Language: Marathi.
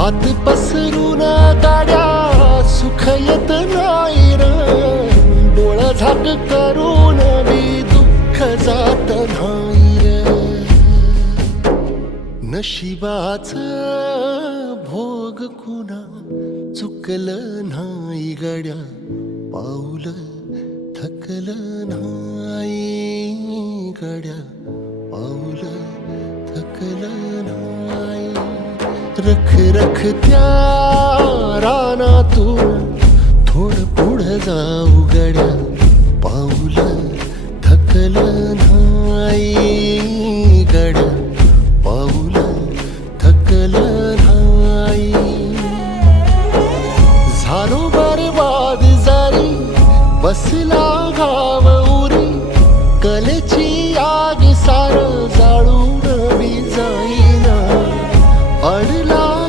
हात पसरून गाड्या सुख येत नाही र, डोळा झाक करून बी दुःख जात नाही र. नशिबाच भोग कुणा चुकलं नाही गड्या, पाऊल थकलं नाही गड्या, पाऊल थकलं नाही. रख रख त्या रानातून थोडं पुढं जाऊ गड्या, पाऊल थकलं नाही गड्या.